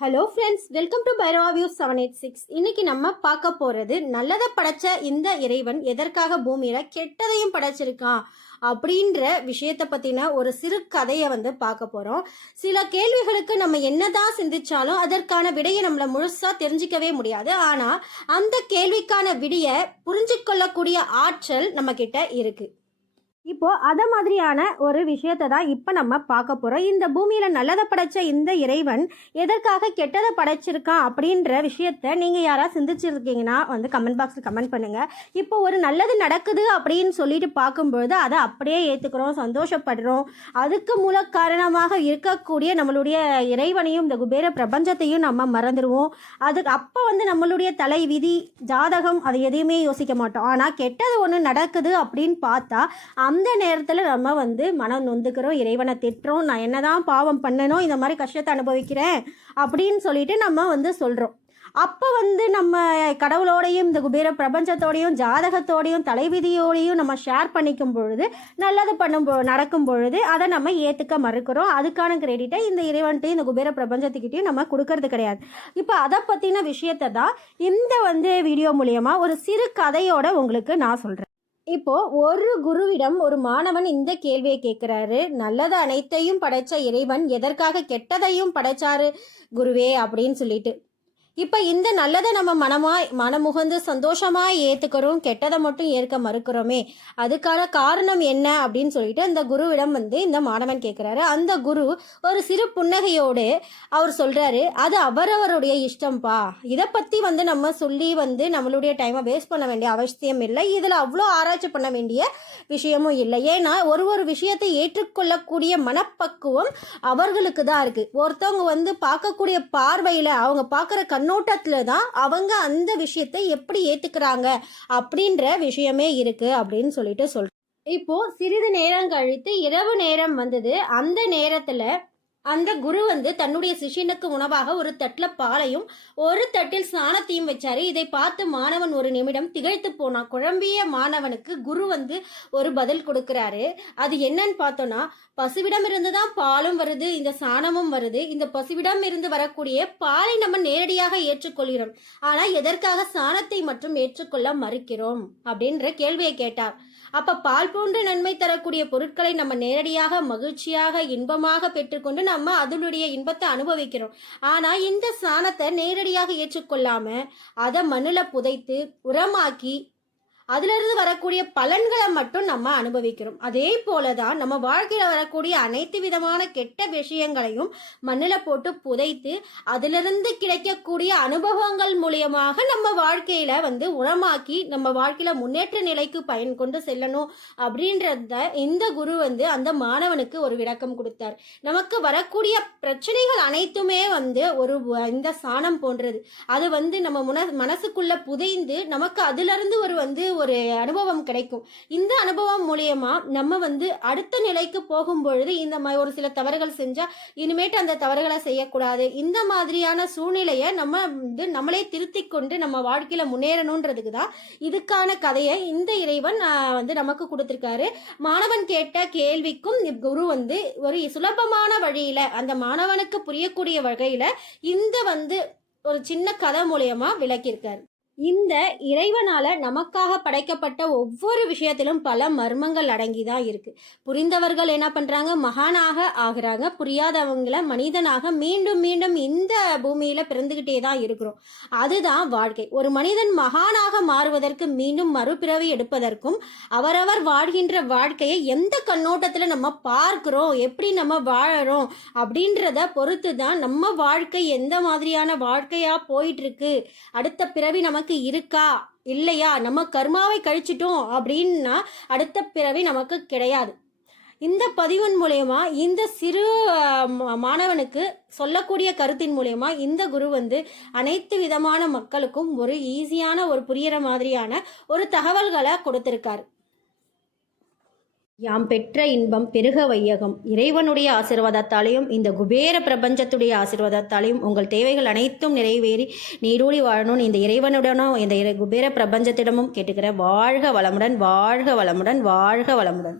Hello friends, welcome to Bhairava view 786. இன்னைக்கு நம்ம பார்க்க போகிறது, நல்லதை படைச்ச இந்த இறைவன் எதற்காக பூமியில் கெட்டதையும் படைச்சிருக்கான் அப்படின்ற விஷயத்தை பற்றின ஒரு சிறு கதையை பார்க்க போகிறோம். சில கேள்விகளுக்கு நம்ம என்னதான் சிந்திச்சாலும் அதற்கான விடையை நம்மளை முழுசாக தெரிஞ்சிக்கவே முடியாது. ஆனால் அந்த கேள்விக்கான விடையை புரிஞ்சு கொள்ளக்கூடிய ஆற்றல் நம்மக்கிட்ட இருக்குது. இப்போ அதை மாதிரியான ஒரு விஷயத்தை தான் இப்போ நம்ம பார்க்க போகிறோம். இந்த பூமியில் நல்லதை படைச்ச இந்த இறைவன் எதற்காக கெட்டதை படைச்சிருக்கான் அப்படின்ற விஷயத்த நீங்கள் யாராவது சிந்திச்சிருக்கீங்கன்னா கமெண்ட் பாக்ஸில் கமெண்ட் பண்ணுங்கள். இப்போ ஒரு நல்லது நடக்குது அப்படின்னு சொல்லிட்டு பார்க்கும்பொழுது அதை அப்படியே ஏற்றுக்கிறோம், சந்தோஷப்படுறோம். அதுக்கு மூல காரணமாக இருக்கக்கூடிய நம்மளுடைய இறைவனையும் இந்த குபேர பிரபஞ்சத்தையும் நம்ம மறந்துடுவோம். அதுக்கு அப்போ நம்மளுடைய தலை விதி ஜாதகம் அதை எதையுமே யோசிக்க மாட்டோம். ஆனால் கெட்டது ஒன்று நடக்குது அப்படின்னு பார்த்தா அந்த நேரத்தில் நம்ம மனம் நொந்துக்கிறோம், இறைவனை திட்டுறோம், நான் என்னதான் பாவம் பண்ணணும், இந்த மாதிரி கஷ்டத்தை அனுபவிக்கிறேன் அப்படின்னு சொல்லிட்டு நம்ம சொல்கிறோம். அப்போ நம்ம கடவுளோடையும் இந்த குபேர பிரபஞ்சத்தோடையும் ஜாதகத்தோடையும் தலைவிதியோடையும் நம்ம ஷேர் பண்ணிக்கும் பொழுது, நல்லது நடக்கும் பொழுது அதை நம்ம ஏற்றுக்க மறுக்கிறோம். அதுக்கான கிரெடிட்டை இந்த இறைவன்ட்டையும் இந்த குபேர பிரபஞ்சத்துக்கிட்டையும் நம்ம கொடுக்கறது கிடையாது. இப்போ அதை பற்றின விஷயத்தை தான் இந்த வீடியோ மூலமா ஒரு சிறு கதையோட உங்களுக்கு நான் சொல்கிறேன். இப்போ ஒரு குருவிடம் ஒரு மாணவன் இந்த கேள்வியை கேட்கிறாரு, நல்லது அனைத்தையும் படைச்ச இறைவன் எதற்காக கெட்டதையும் படைச்சாரு குருவே அப்படின்னு சொல்லிட்டு. இப்போ இந்த நல்லதை நம்ம மனமுகந்து சந்தோஷமாக ஏற்றுக்கிறோம், கெட்டதை மட்டும் ஏற்க மறுக்கிறோமே, அதுக்கான காரணம் என்ன அப்படின்னு சொல்லிட்டு அந்த குருவிடம் இந்த மாணவன் கேட்குறாரு. அந்த குரு ஒரு சிறு புன்னகையோடு அவர் சொல்கிறாரு, அது அவரவருடைய இஷ்டம்ப்பா, இதை பற்றி நம்ம சொல்லி நம்மளுடைய டைமை வேஸ்ட் பண்ண வேண்டிய அவசியம் இல்லை, இதில் அவ்வளோ ஆராய்ச்சி பண்ண வேண்டிய விஷயமும் இல்லை. ஏன்னா ஒரு விஷயத்தை ஏற்றுக்கொள்ளக்கூடிய மனப்பக்குவம் அவர்களுக்கு தான் இருக்குது. ஒருத்தவங்க பார்க்கக்கூடிய பார்வையில் அவங்க பார்க்குற கண்ணோட்டத்தில் தான் அவங்க அந்த விஷயத்தை எப்படி ஏற்றுக்கிறாங்க அப்படின்ற விஷயமே இருக்குது அப்படின்னு சொல்லிட்டு சொல்கிறேன். இப்போது சிறிது நேரம் கழித்து இரவு நேரம் வந்தது. அந்த நேரத்தில் அந்த குரு தன்னுடைய சிஷியனுக்கு உணவாக ஒரு தட்டில் பாலையும் ஒரு தட்டில் சாணத்தையும் வச்சாரு. இதை பார்த்து மாணவன் ஒரு நிமிடம் திகைத்து போனான். குழம்பிய மாணவனுக்கு குரு ஒரு பதில் கொடுக்கிறாரு. அது என்னன்னு பார்த்தோன்னா, பசுவிடம் இருந்து தான் பாலும் வருது, இந்த சாணமும் வருது. இந்த பசுவிடம் இருந்து வரக்கூடிய பாலை நம்ம நேரடியாக ஏற்றுக்கொள்கிறோம், ஆனால் எதற்காக சாணத்தை மட்டும் ஏற்றுக்கொள்ள மறுக்கிறோம் அப்படின்ற கேள்வியை கேட்டார். அப்ப பால் போன்ற நன்மை தரக்கூடிய பொருட்களை நம்ம நேரடியாக மகிழ்ச்சியாக இன்பமாக பெற்றுக்கொண்டு நம்ம அதனுடைய இன்பத்தை அனுபவிக்கிறோம். ஆனா இந்த சாணத்தை நேரடியாக ஏற்றுக்கொள்ளாம அதை மண்ணுல புதைத்து உரமாக்கி அதிலிருந்து வரக்கூடிய பலன்களை மட்டும் நம்ம அனுபவிக்கிறோம். அதே போலதான் நம்ம வாழ்க்கையில வரக்கூடிய அனைத்து விதமான கெட்ட விஷயங்களையும் மண்ணில் போட்டு புதைத்து அதிலிருந்து கிடைக்கக்கூடிய அனுபவங்கள் மூலியமாக நம்ம வாழ்க்கையில உரமாக்கி நம்ம வாழ்க்கையில முன்னேற்ற நிலைக்கு பயன் கொண்டு செல்லணும் அப்படின்றத இந்த குரு அந்த மாணவனுக்கு ஒரு விளக்கம் கொடுத்தார். நமக்கு வரக்கூடிய பிரச்சனைகள் அனைத்துமே ஒரு இந்த சாணம் போன்றது. அது நம்ம மனசுக்குள்ள புதைந்து நமக்கு அதுல இருந்து ஒரு அனுபவம் கிடைக்கும். இந்த அனுபவம் மூலியமா நம்ம அடுத்த நிலைக்கு போகும் பொழுது இந்த ஒரு சில தவறுகள் செஞ்சா இனிமேட்டு அந்த தவறுகளை செய்யக்கூடாது, இந்த மாதிரியான சூழ்நிலையை நம்ம நம்மளே திருத்தி கொண்டு நம்ம வாழ்க்கையில முன்னேறணுன்றதுக்கு தான் இதுக்கான கதையை இந்த இறைவன் நமக்கு கொடுத்திருக்காரு. மாணவன் கேட்ட கேள்விக்கும் குரு ஒரு சுலபமான வழியில அந்த மாணவனுக்கு புரியக்கூடிய வகையில இந்த ஒரு சின்ன கதை மூலியமா விளக்கியிருக்காரு. இந்த இறைவனால நமக்காக படைக்கப்பட்ட ஒவ்வொரு விஷயத்திலும் பல மர்மங்கள் அடங்கி தான் இருக்கு. புரிந்தவர்கள் என்ன பண்றாங்க, மகானாக ஆகுறாங்க. புரியாதவங்களை மனிதனாக மீண்டும் மீண்டும் இந்த பூமியில பிறந்துகிட்டே தான் இருக்கிறோம். அதுதான் வாழ்க்கை. ஒரு மனிதன் மகானாக மாறுவதற்கு மீண்டும் மறுபிறவி எடுப்பதற்கும் அவரவர் வாழ்கின்ற வாழ்க்கையை எந்த கண்ணோட்டத்துல நம்ம பார்க்கிறோம், எப்படி நம்ம வாழறோம் அப்படின்றத பொறுத்து தான் நம்ம வாழ்க்கை எந்த மாதிரியான வாழ்க்கையா போயிட்டு இருக்கு, அடுத்த பிறவி நமக்கு இருக்கா இல்லையா, நம்ம கர்மாவை கழிச்சிட்டோம் அப்படின்னா அடுத்த பிறவி நமக்கு கிடையாது. இந்த பதிவின் மூலயமா இந்த சிறு மாணவனுக்கு சொல்லக்கூடிய கருத்தின் மூலயமா இந்த குரு அனைத்து விதமான மக்களுக்கும் ஒரு ஈஸியான ஒரு புரியிற மாதிரியான ஒரு தகவல்களை கொடுத்திருக்காரு. யாம் பெற்ற இன்பம் பெருக வையகம். இறைவனுடைய ஆசீர்வாதத்தாலையும் இந்த குபேர பிரபஞ்சத்துடைய ஆசீர்வாதத்தாலையும் உங்கள் தேவைகள் அனைத்தும் நிறைவேறி நீடூழி வாழணும் இந்த இறைவனுடனும் இந்த குபேர பிரபஞ்சத்திடமும் கேட்டுக்கிற. வாழ்க வளமுடன், வாழ்க வளமுடன், வாழ்க வளமுடன்.